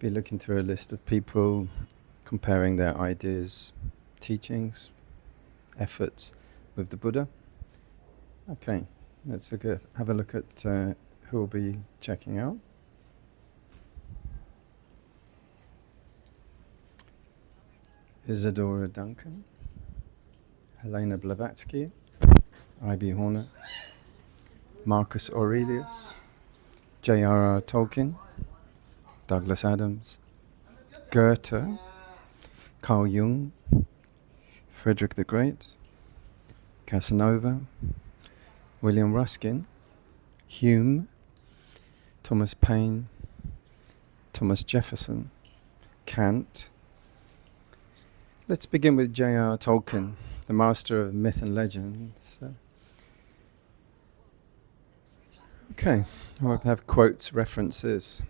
be looking through a list of people comparing their ideas, teachings, efforts with the Buddha. Okay, let's have a look at who we'll be checking out. Isidora Duncan, Helena Blavatsky, I.B. Horner, Marcus Aurelius, JR Tolkien, Douglas Adams, Goethe, Carl Jung, Frederick the Great, Casanova, William Ruskin, Hume, Thomas Paine, Thomas Jefferson, Kant. Let's begin with JR Tolkien, the master of myth and legends. Okay, I'll have quotes, references.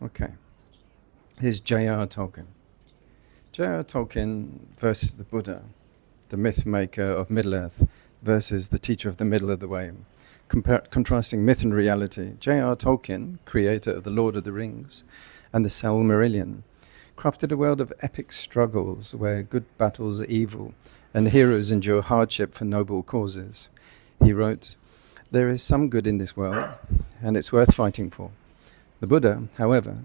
Okay, here's J.R. Tolkien. J.R. Tolkien versus the Buddha, the myth maker of Middle-earth versus the teacher of the middle of the way. Contrasting myth and reality, J.R. Tolkien, creator of The Lord of the Rings and the Silmarillion, crafted a world of epic struggles where good battles evil and heroes endure hardship for noble causes. He wrote, "There is some good in this world, and it's worth fighting for." The Buddha, however,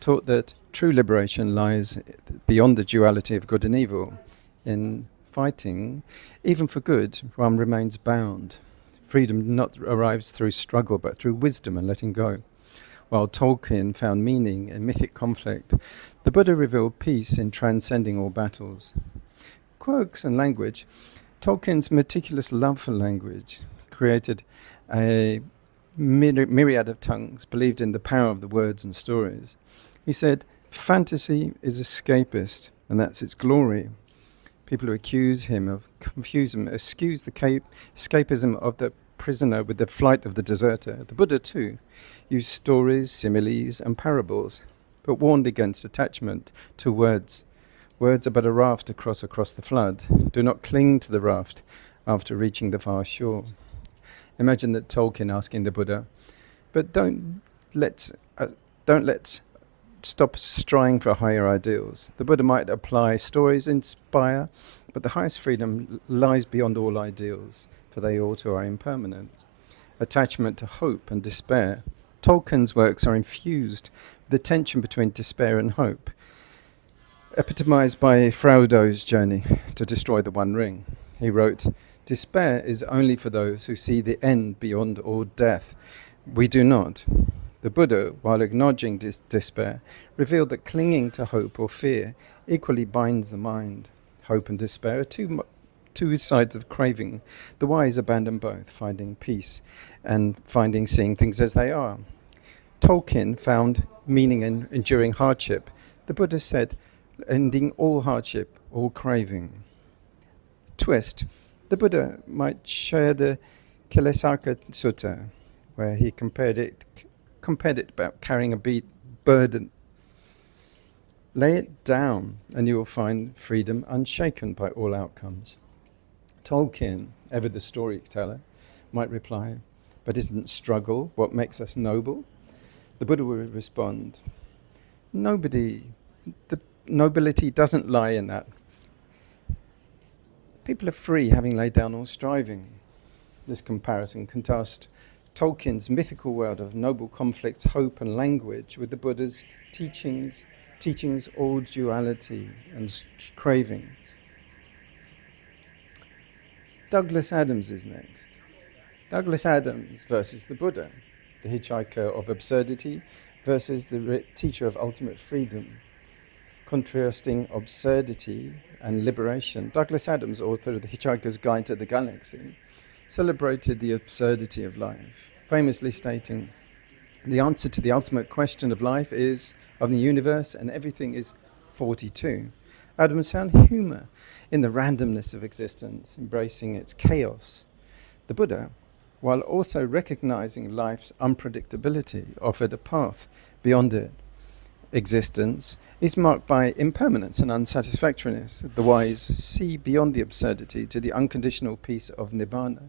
taught that true liberation lies beyond the duality of good and evil. In fighting, even for good, one remains bound. Freedom not arrives through struggle, but through wisdom and letting go. While Tolkien found meaning in mythic conflict, the Buddha revealed peace in transcending all battles. Quirks and language. Tolkien's meticulous love for language created a myriad of tongues, believed in the power of the words and stories. He said, fantasy is escapist, and that's its glory. People who accuse him of confusion excuse the escapism of the prisoner with the flight of the deserter. The Buddha, too, used stories, similes, and parables, but warned against attachment to words. Words are but a raft to cross across the flood. Do not cling to the raft after reaching the far shore. Imagine that Tolkien asking the Buddha, but don't let's stop striving for higher ideals. The Buddha might apply stories, inspire, but the highest freedom lies beyond all ideals, for they all too are impermanent. Attachment to hope and despair. Tolkien's works are infused with the tension between despair and hope, epitomized by Frodo's journey to destroy the One Ring. He wrote, "Despair is only for those who see the end beyond all death. We do not." The Buddha, while acknowledging despair, revealed that clinging to hope or fear equally binds the mind. Hope and despair are two sides of craving. The wise abandon both, finding peace and seeing things as they are. Tolkien found meaning in enduring hardship. The Buddha said, ending all hardship, all craving. Twist. The Buddha might share the Cūḻasaccaka Sutta, where he compared it about carrying a burden. Lay it down, and you will find freedom unshaken by all outcomes. Tolkien, ever the storyteller, might reply, but isn't struggle what makes us noble? The Buddha would respond, the nobility doesn't lie in that. People are free, having laid down all striving. This comparison contrasts Tolkien's mythical world of noble conflict, hope, and language with the Buddha's teachings all duality and craving. Douglas Adams is next. Douglas Adams versus the Buddha, the hitchhiker of absurdity versus the teacher of ultimate freedom. Contrasting absurdity and liberation, Douglas Adams, author of The Hitchhiker's Guide to the Galaxy, celebrated the absurdity of life, famously stating, "The answer to the ultimate question of life is, of the universe, and everything is 42. Adams found humor in the randomness of existence, embracing its chaos. The Buddha, while also recognizing life's unpredictability, offered a path beyond it. Existence is marked by impermanence and unsatisfactoriness. The wise see beyond the absurdity to the unconditional peace of Nibbana.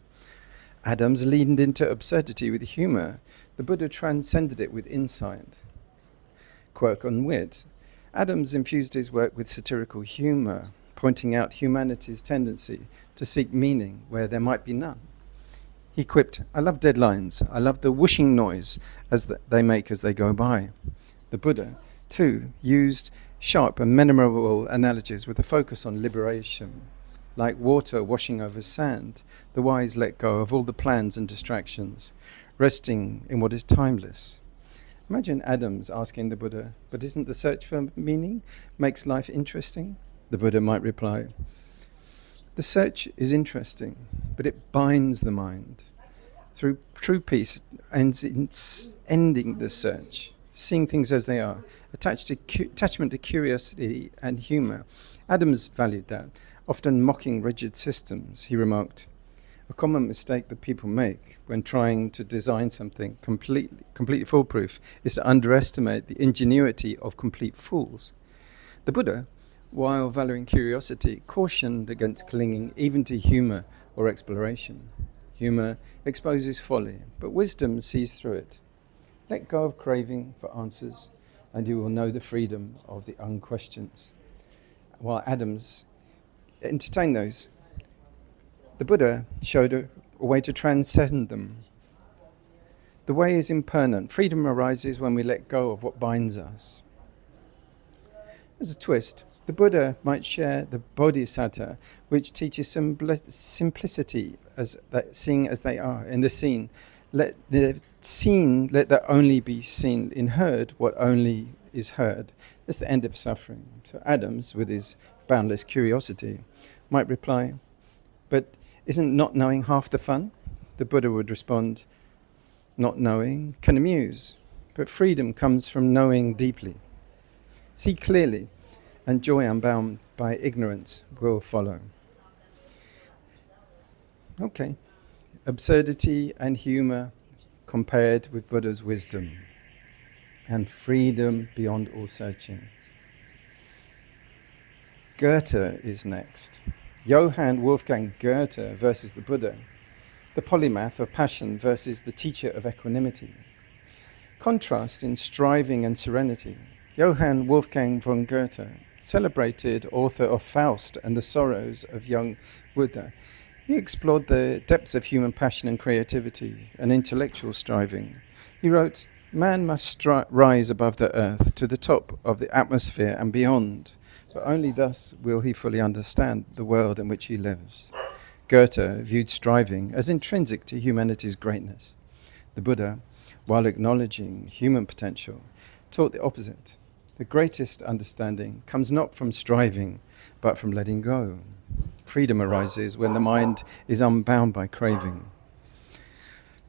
Adams leaned into absurdity with humor. The Buddha transcended it with insight. quirk and wit. Adams infused his work with satirical humour, pointing out humanity's tendency to seek meaning where there might be none. He quipped, "I love deadlines. I love the whooshing noise they make as they go by." The Buddha, too, used sharp and memorable analogies with a focus on liberation. Like water washing over sand, the wise let go of all the plans and distractions, resting in what is timeless. Imagine Adams asking the Buddha, "But isn't the search for meaning makes life interesting?" The Buddha might reply, "The search is interesting, but it binds the mind. Through true peace ends in ending the search, seeing things as they are, attachment to curiosity and humour." Adams valued that, often mocking rigid systems. He remarked, "A common mistake that people make when trying to design something completely foolproof is to underestimate the ingenuity of complete fools." The Buddha, while valuing curiosity, cautioned against clinging even to humour or exploration. Humour exposes folly, but wisdom sees through it. Let go of craving for answers, and you will know the freedom of the unquestions. While Adams entertained those, the Buddha showed a way to transcend them. The way is impermanent. Freedom arises when we let go of what binds us. As a twist, the Buddha might share the Bodhisattva, which teaches simplicity, seeing as they are. In the scene, let that only be seen in heard what only is heard. That's the end of suffering. So Adams, with his boundless curiosity, might reply, "But isn't not knowing half the fun?" The Buddha would respond, "Not knowing can amuse, but freedom comes from knowing deeply. See clearly, and joy unbound by ignorance will follow." Okay. Absurdity and humour compared with Buddha's wisdom, and freedom beyond all searching. Goethe is next. Johann Wolfgang Goethe versus the Buddha, the polymath of passion versus the teacher of equanimity. Contrast in striving and serenity. Johann Wolfgang von Goethe, celebrated author of Faust and the Sorrows of Young Buddha, he explored the depths of human passion and creativity and intellectual striving. He wrote, "Man must rise above the earth to the top of the atmosphere and beyond, for only thus will he fully understand the world in which he lives." Goethe viewed striving as intrinsic to humanity's greatness. The Buddha, while acknowledging human potential, taught the opposite. The greatest understanding comes not from striving, but from letting go. Freedom arises when the mind is unbound by craving.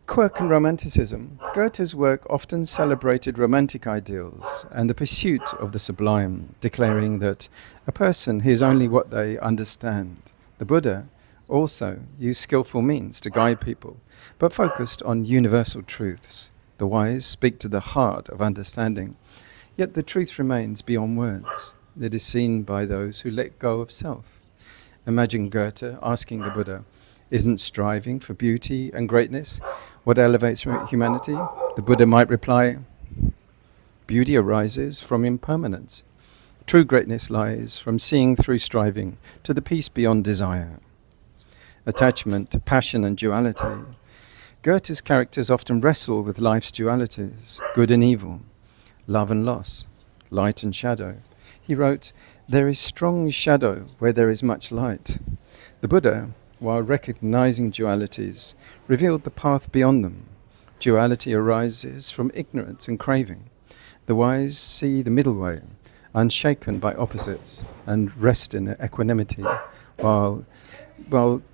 Quirk and Romanticism. Goethe's work often celebrated romantic ideals and the pursuit of the sublime, declaring that a person hears only what they understand. The Buddha also used skillful means to guide people, but focused on universal truths. The wise speak to the heart of understanding, yet the truth remains beyond words. It is seen by those who let go of self. Imagine Goethe asking the Buddha, "Isn't striving for beauty and greatness what elevates humanity?" The Buddha might reply, "Beauty arises from impermanence. True greatness lies from seeing through striving to the peace beyond desire." Attachment, passion and duality. Goethe's characters often wrestle with life's dualities, good and evil, love and loss, light and shadow. He wrote, "There is strong shadow where there is much light." The Buddha, while recognizing dualities, revealed the path beyond them. Duality arises from ignorance and craving. The wise see the middle way, unshaken by opposites, and rest in equanimity, while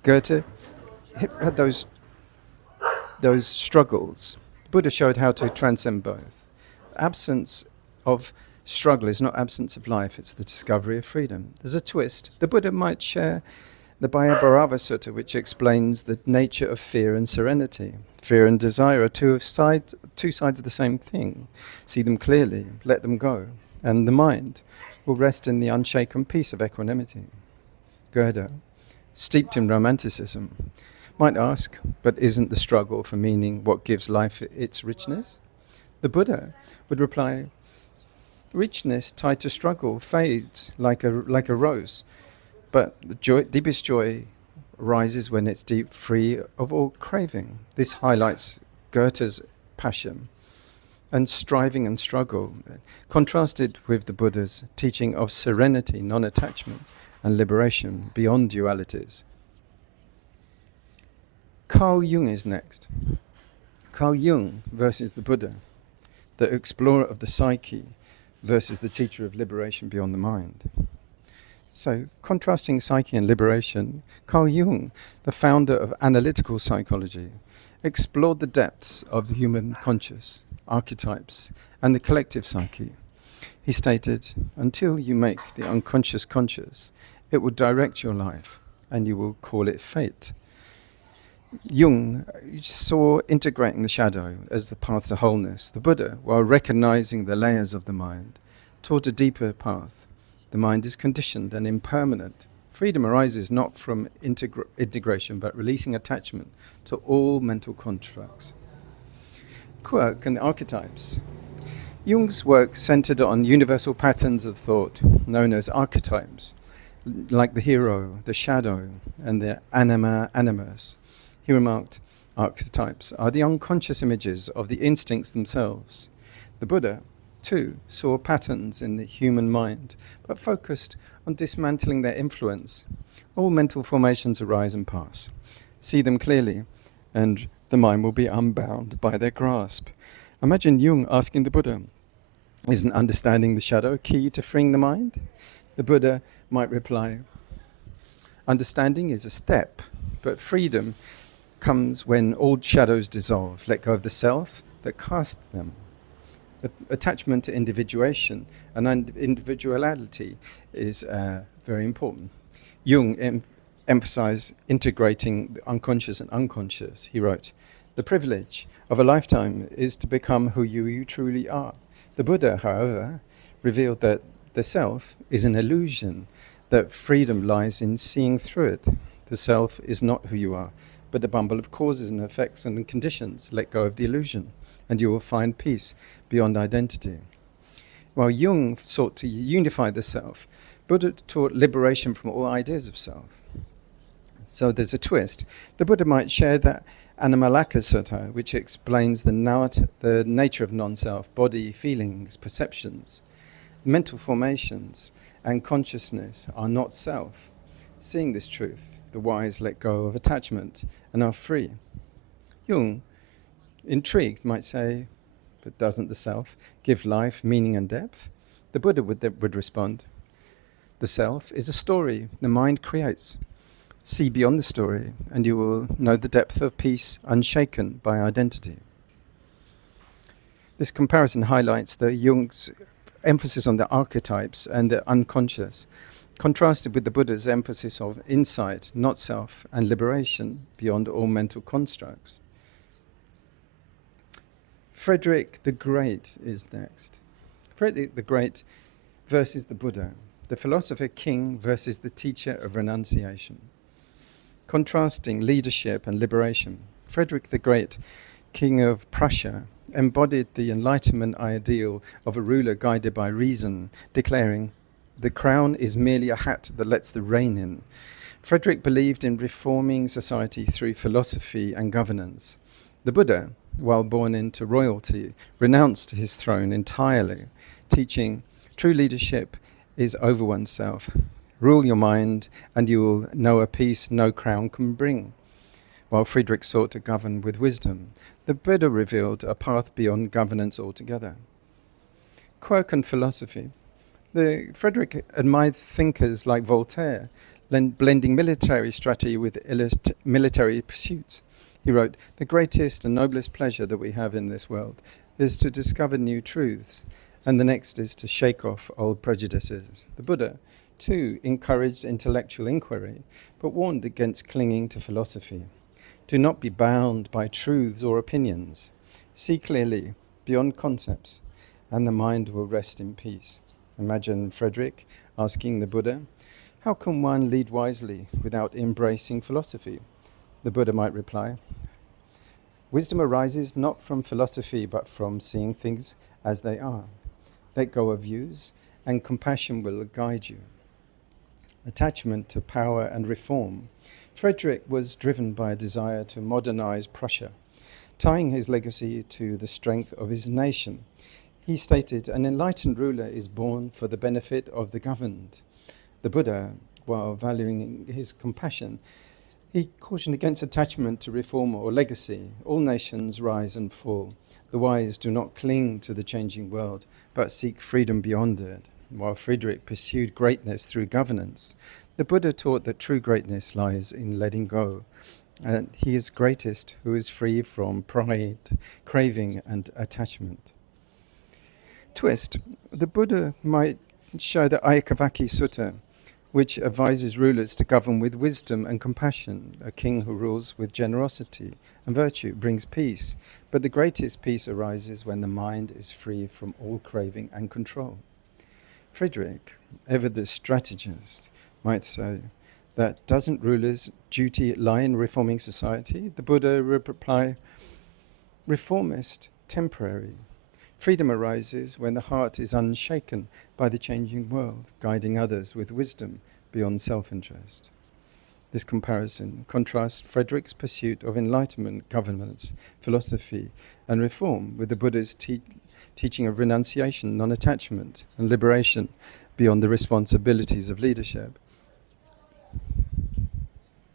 Goethe had those struggles. Buddha showed how to transcend both. Absence of struggle is not absence of life, it's the discovery of freedom. There's a twist. The Buddha might share the Bhaya Bherava Sutta, which explains the nature of fear and serenity. Fear and desire are two sides of the same thing. See them clearly, let them go, and the mind will rest in the unshaken peace of equanimity. Goethe, steeped in Romanticism, might ask, but isn't the struggle for meaning what gives life its richness? The Buddha would reply, Richness tied to struggle fades like a rose, but the deepest joy rises when it's deep, free of all craving. This highlights Goethe's passion and striving and struggle, contrasted with the Buddha's teaching of serenity, non-attachment, and liberation beyond dualities. Carl Jung is next. Carl Jung versus the Buddha, the explorer of the psyche versus the teacher of liberation beyond the mind. So, contrasting psyche and liberation, Carl Jung, the founder of analytical psychology, explored the depths of the human conscious, archetypes, and the collective psyche. He stated, until you make the unconscious conscious, it will direct your life, and you will call it fate. Jung saw integrating the shadow as the path to wholeness. The Buddha, while recognizing the layers of the mind, taught a deeper path. The mind is conditioned and impermanent. Freedom arises not from integration, but releasing attachment to all mental constructs. Quirk and archetypes. Jung's work centered on universal patterns of thought, known as archetypes, like the hero, the shadow, and the animus. He remarked, archetypes are the unconscious images of the instincts themselves. The Buddha, too, saw patterns in the human mind, but focused on dismantling their influence. All mental formations arise and pass. See them clearly, and the mind will be unbound by their grasp. Imagine Jung asking the Buddha, isn't understanding the shadow key to freeing the mind? The Buddha might reply, understanding is a step, but freedom comes when all shadows dissolve. Let go of the self that casts them. The attachment to individuation and individuality is very important. Jung emphasized integrating the unconscious and unconscious. He wrote, the privilege of a lifetime is to become who you truly are. The Buddha, however, revealed that the self is an illusion, that freedom lies in seeing through it. The self is not who you are, but a bundle of causes and effects and conditions. Let go of the illusion, and you will find peace beyond identity. While Jung sought to unify the self, Buddha taught liberation from all ideas of self. So there's a twist. The Buddha might share that Cūḷasaccaka Sutta, which explains the nature of non-self, body, feelings, perceptions, mental formations, and consciousness are not self. Seeing this truth, the wise let go of attachment and are free. Jung, intrigued, might say, but doesn't the self give life, meaning, and depth? The Buddha would respond, the self is a story the mind creates. See beyond the story, and you will know the depth of peace unshaken by identity. This comparison highlights the Jung's emphasis on the archetypes and the unconscious, contrasted with the Buddha's emphasis of insight, not self, and liberation beyond all mental constructs. Frederick the Great is next. Frederick the Great versus the Buddha, the philosopher king versus the teacher of renunciation. Contrasting leadership and liberation, Frederick the Great, king of Prussia, embodied the Enlightenment ideal of a ruler guided by reason, declaring, the crown is merely a hat that lets the rain in. Frederick believed in reforming society through philosophy and governance. The Buddha, while born into royalty, renounced his throne entirely, teaching true leadership is over oneself. Rule your mind, and you will know a peace no crown can bring. While Frederick sought to govern with wisdom, the Buddha revealed a path beyond governance altogether. Quirk and philosophy. Frederick admired thinkers like Voltaire, blending military strategy with military pursuits. He wrote, the greatest and noblest pleasure that we have in this world is to discover new truths, and the next is to shake off old prejudices. The Buddha, too, encouraged intellectual inquiry, but warned against clinging to philosophy. Do not be bound by truths or opinions. See clearly, beyond concepts, and the mind will rest in peace. Imagine Frederick asking the Buddha, how can one lead wisely without embracing philosophy? The Buddha might reply, wisdom arises not from philosophy, but from seeing things as they are. let go of views, and compassion will guide you. Attachment to power and reform. Frederick was driven by a desire to modernize Prussia, tying his legacy to the strength of his nation. He stated, "An enlightened ruler is born for the benefit of the governed." The Buddha, while valuing his compassion, he cautioned against attachment to reform or legacy. All nations rise and fall. The wise do not cling to the changing world, but seek freedom beyond it. While Frederick pursued greatness through governance, the Buddha taught that true greatness lies in letting go, and he is greatest who is free from pride, craving, and attachment. Twist. The Buddha might show the Cūḷasaccaka Sutta, which advises rulers to govern with wisdom and compassion. A king who rules with generosity and virtue brings peace, but the greatest peace arises when the mind is free from all craving and control. Frederick, ever the strategist, might say that doesn't rulers' duty lie in reforming society? The Buddha would reply, reformist, temporary. Freedom arises when the heart is unshaken by the changing world, guiding others with wisdom beyond self-interest. This comparison contrasts Frederick's pursuit of enlightenment, governance, philosophy, and reform with the Buddha's teaching of renunciation, non-attachment, and liberation beyond the responsibilities of leadership.